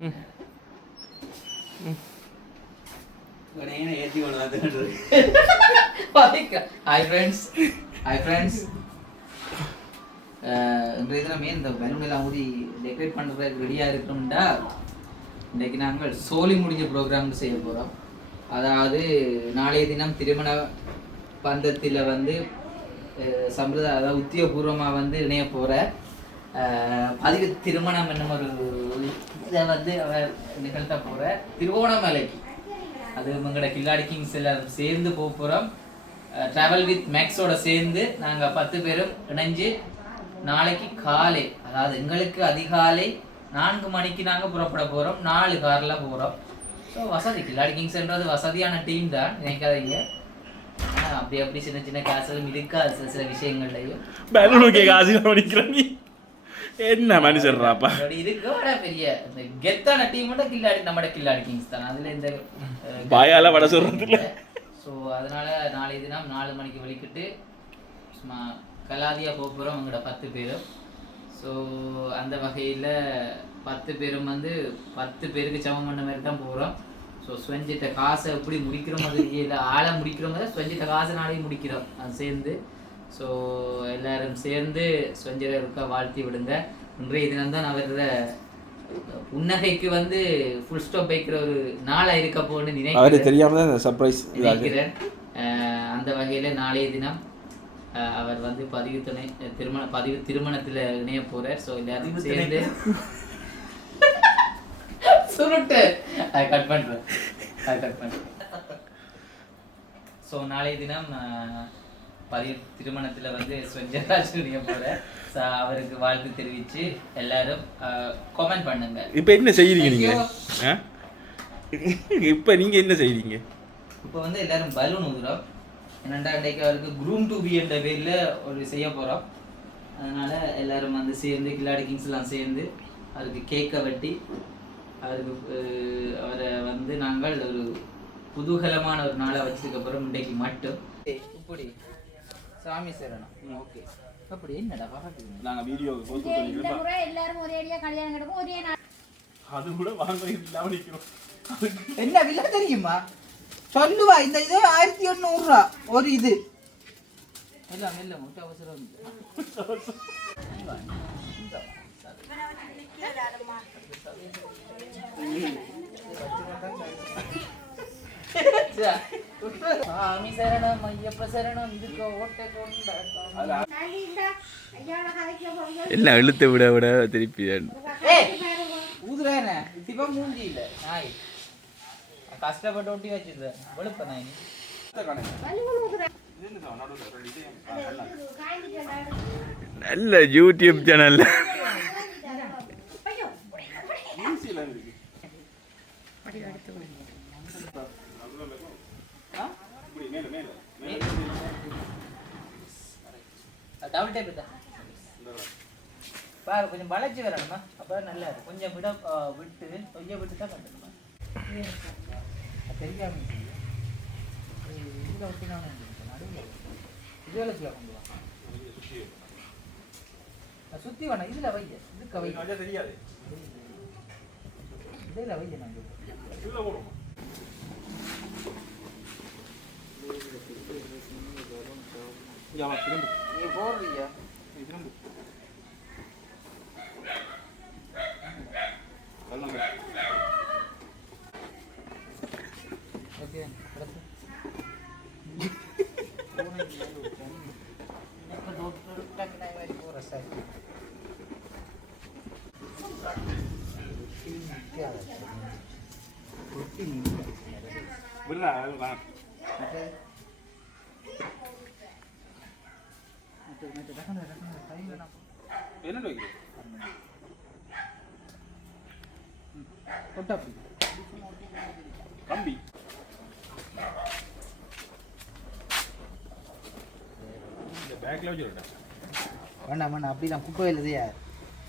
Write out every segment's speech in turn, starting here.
Hi friends இன்றைய தினமே இந்த பலூனெல்லாம் ஊதி டெக்கரேட் பண்ணுறதுக்கு ரெடியாக இருக்கணும்டா. இன்றைக்கு நாங்கள் சோலி முடிஞ்ச ப்ரோக்ராம் செய்ய போகிறோம். அதாவது நாளைய தினம் திருமண பந்தத்தில் வந்து சம்பிரதாய அதாவது உத்தியோகபூர்வமாக வந்து இணைய போகிற பதிவு திருமணம் என்னும் ஒரு இதை வந்து அவர் நிகழ்த்த போகிற திருவோணமலைக்கு, அது எங்களோட கில்லாடி கிங்ஸ் எல்லாரும் சேர்ந்து போக போகிறோம். ட்ராவல் வித் மேக்ஸோட சேர்ந்து நாங்கள் 10 பேரும் இணைஞ்சு நாளைக்கு காலை, அதாவது எங்களுக்கு அதிகாலை 4 மணிக்கு நாங்கள் புறப்பட போகிறோம். 4 காரில் போகிறோம். ஸோ வசதி, கில்லாடி கிங்ஸ்ன்றது வசதியான டீம் தான், நினைக்காதீங்க. அப்படி சின்ன சின்ன காசுகளும் இருக்காது சில விஷயங்கள்லையும். என்ன மனுஷன்றாப்பா இருக்கு பெரிய கெத்தான டீம் கில்லாடி, நம்ம கில்லாடி கிங்ஸ் தான். அதுல இந்த பாயால வட சொல்றது. ஸோ அதனால நாளைய தினம் 4 மணிக்கு வெளிக்கிட்டு சும்மா கலாதியா போகிறோம் எங்களோட 10 பேரும். ஸோ அந்த வகையில் 10 பேரும் வந்து 10 பேருக்கு சமம் பண்ண மாதிரி தான் போகிறோம். ஸோ ஸ்வெஞ்சிட்ட காசை எப்படி முடிக்கிறோம், அது இல்லை ஆளை முடிக்கிறோங்க, ஸ்வெஞ்சிட்ட காசை நாளையும் முடிக்கிறோம் அது சேர்ந்து. ஸோ எல்லாரும் சேர்ந்து ஸ்வெஞ்சருக்கு வாழ்த்தி விடுங்க. இன்றைய தினம்தான் அவரோட புன்னகைக்கு வந்து ஃபுல் ஸ்டாப் வைக்கிற ஒரு நாளாக இருக்க போன்னு நினைக்கிறேன். அந்த வகையில் நாளைய தினம் அவர் வந்து பதிவு திருமணத்தில் இணைய போகிறார். ஸோ எல்லாத்தையும் சேர்ந்து சுருட்டு கட் பண்ணுறேன். ஸோ நாளைய தினம் பதிவு திருமணத்தில் வந்து ஸ்வெஞ்சராஜ் இணைய போகிறார். அவருக்கு வாழ்த்து தெரிவித்து எல்லாரும் கமெண்ட் பண்ணுங்க. இப்போ என்ன செய்கிறீங்க நீங்கள்? இப்போ நீங்கள் என்ன செய்கிறீங்க? இப்போ வந்து எல்லாரும் பலூன் ஊதுறோம். என்னண்டா இன்றைக்கு அவருக்கு குரூம் டு பி என்ற பேரில் ஒரு செய்ய போகிறோம். அதனால் எல்லாரும் வந்து சேர்ந்து கில்லாடி கிங்ஸ்லாம் சேர்ந்து அவருக்கு கேக்கை வெட்டி அவருக்கு அவரை வந்து நாங்கள் ஒரு குதூகலமான ஒரு நாளாக வச்சதுக்கப்புறம் இன்றைக்கு மட்டும் இப்படி சாமி சேரணும். ஓகே, அப்படி என்னடா பாக்குறீங்க? நாங்க வீடியோக்கு போஸ்ட் பண்ணிருக்கோம். இந்த முறை எல்லாரும் ஒரே அடியா கல்யாணம் நடக்கும், ஒரே நாள். அது கூட வாங்க இல்லாம நிக்கிறோம். என்ன விலை தெரியுமா? சொல்லுவா, இந்த இது 1100 ரூபாய் ஒரு இது. எல்லாம் மெல்ல முட்டை அவசரம். சாமி சரணம், ஐயப்ப சரணம், இதுக்கு ஓட்டை கொண்ட எல்லாம் இழுத்து விட விட திருப்பி ஊதுறானே சிவ மூஞ்சி இல்ல நாய் கஷ்டப்பட்டு ஒட்டி வச்சிருக்கேன் வெளுப்ப நாய். நல்ல யூடியூப் சேனல். டபுள் டேப் தான் பாரு, கொஞ்சம் வளைச்சி வரணுமா, அப்போ நல்லா இருக்கும். கொஞ்சம் விட்டு கொஞ்சம் விட்டு தான் கட்டணுமா, தெரியாம இதில் ஒட்டினாலும் நடுவில் இதில் கொண்டு வா, சுற்றி வேணாம், இதில் வைய, இதுக்கு வைய தெரியாது, இதில் வைய நாங்கள் நீ போடுறியா ஓகே. கம்பி பேக்ல வச்சுருட்டா வேண்டாம் வேண்டாம், அப்படிலாம் குப்பை வேலை செய்யாது.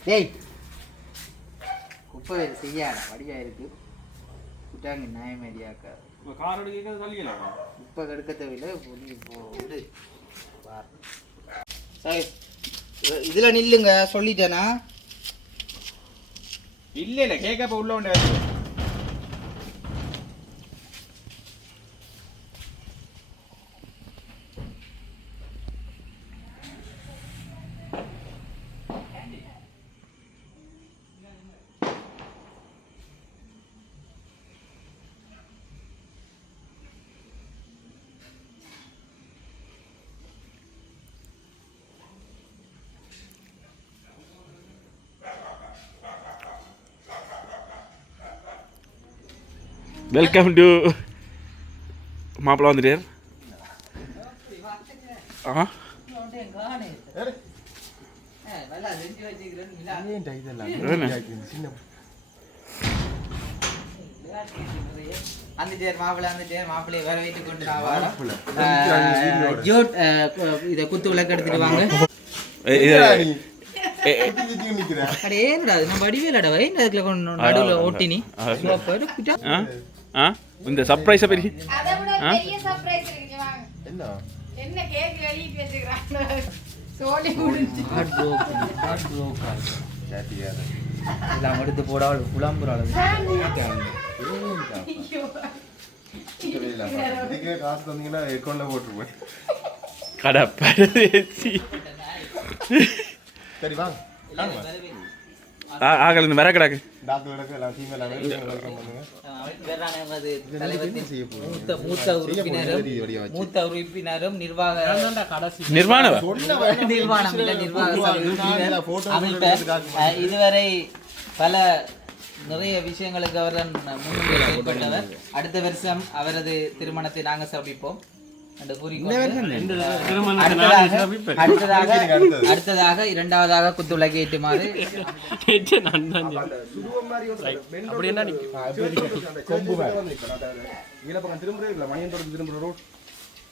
டேய், குப்பை வேலை செய்யாத படியா இருக்கு விட்டாங்க நியாயமேடியாக்கா. கார் எடுக்க தள்ளியலாம், இப்போ கெடுக்க தேவையில்லை. இது சரி, இதில் நில்லுங்க சொல்லிட்டேனா. இல்ல கேக்க இப்ப உள்ள கொண்டு வந்து வெல்கம் டு மாப்பிள்ள வந்துட்டார் மாப்பிள்ளையை வரவேற்று கொண்டு இதை குத்து விளக்கு எடுத்துட்டு வாங்க. இந்த சர்ப்ரைஸ் பெரிய என்ன கேக் வெளியிட்டு வச்சிருக்காங்க சோலி எடுத்து போட புலம்புறாள். கடை பரதேசி சரி வாங்க ஆகல வேற கிடக்கு மூத்த உறுப்பினரும் நிர்வாக இதுவரை பல நிறைய விஷயங்களுக்கு அவர் முன்னிலைப்பட்டவர். அடுத்த வருஷம் அவரது திருமணத்தை நாங்கள் சபிப்போம். அடுத்ததாக இரண்டாவதாக குத்துவிளக்கு ஏற்றுமாறு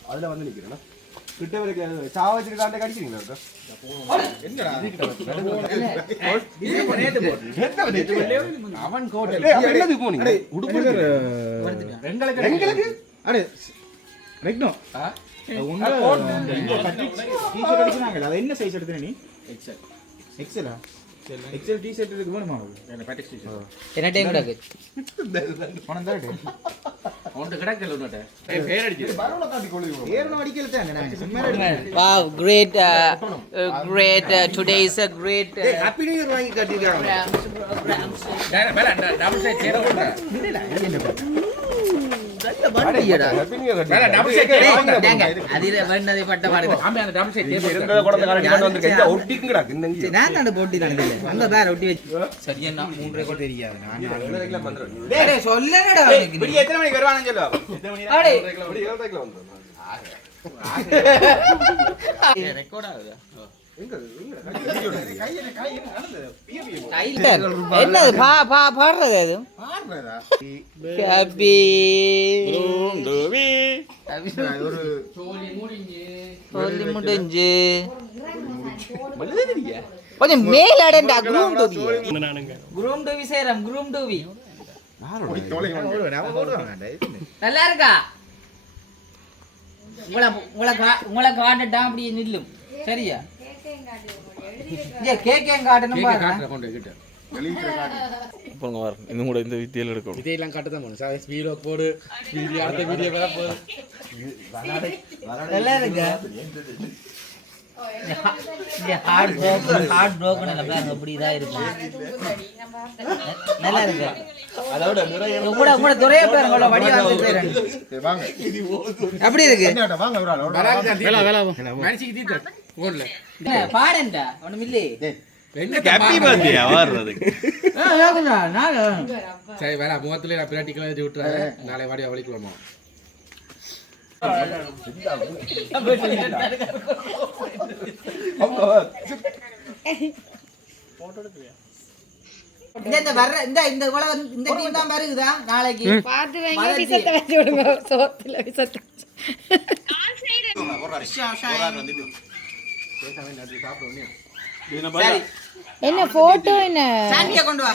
அதுல வந்து நிக்கிறேன் கிட்ட வரைக்கும் சாவ வச்சிருக்காண்ட கடிச்சிருக்கீங்களா அவன் கோட்டை உடுப்பு அடே ரெக்னோ உங்க டீ-ஷர்ட் அடிச்சாங்க. அது என்ன சைஸ் எடுத்தே நீ? எக்ஸ்எல். எக்ஸ்எலா? எக்ஸ்எல் டீ-ஷர்ட் இருக்கு வேணுமா? என்ன பேட்டெக்ஸ் டீ-ஷர்ட். என்ன டைம் கிடக்கு? போன தடவை. ஒன்று கிடக்கல ஒண்ணே. பேர் அடிச்சு. பரவல காட்டி கொள்ளுங்க. ஏறணும் அடிக்கல தாங்க நான். சும்மா அடிங்க. Wow, great today is a great happy new year வாங்கி கட்டிருக்காங்க. டபுள் சைட் சேர போடுங்க. இல்ல என்ன டபுள் சைட் அதில வேண்டதை பட்ட பாருங்க. ஆமா அந்த டபுள் சைட் இருந்த குடத்தை காரணம் கொண்டு வந்திருக்கேன். ஒட்டிக்குங்கடா இன்னங்க. நான் தான் போட்டி நடந்தது. அங்க பேர் ஒட்டி வெச்சு. சரியா 3 கூட தெரியாது. நான் 7 கிலோ வந்துறேன். டேய் சொல்லலடா எனக்கு. விடிய எத்தனை மணிக்கு வருவானு சொல்லு. எத்தனை மணி? அடே 7 கிலோ வந்துறேன். ரெக்கார்ட் ஆகுதா? கையில என்னது பாடுறது அது பாடுறதா? ஹாப்பி டோவி ஒரு சொல்லி முடிஞ்சு மல்லதறிய கொஞ்சம் மேல அடண்டா குரூம் நானுங்க டூவி சேரம் குரூம் டூவி யாரோட தோலை வந்து ஓடுவாங்க. நல்லா இருக்கா? உங்களை காட்டட்டா அப்படியே நில்லும். சரியா? கேக்கேன் காட்டணும் பாருங்க. வெளியில காட்டு. போங்க வர இன்னும் கூட இந்த வித்தியில எடுக்கணும். இதெல்லாம் காட்ட தான் போகணும். சார் வீடியோ போடு, வீடியோ அடுத்த வீடியோ வர போகுது. நல்லா இருக்கு. ஹார்ட் ப்ரோக்கன் எல்லாம் பாருங்க அப்படி இதா இருக்கு. நல்லா இருக்கு. அதோட நிறைய கூட துறைய பாருங்க அவ்வளவு வடிவா இருக்கு. சரி வாங்க. அப்படி இருக்கு. என்னடா வாங்க ஒரு ஆள். மனுஷிக்கு தீர்த்த போடல. பாடண்டா ஒண்ணும் இல்லையே. ஹேப்பி பர்த்டே அவர்றதுக்கு சரி வேற முகத்துல நான் பிராக்டிக்கலா எழுதி விட்டுறாரு. நாளை வாடி அவளிக்கலாமா? இந்த உலகம் இந்த டீம் தான் வருகுதா நாளைக்கு பார்த்து வைங்க விசத்தை வச்சு விடுங்க சோத்துல விசத்தை என்ன போட்டோ என்ன சாண்டியா கொண்டு வா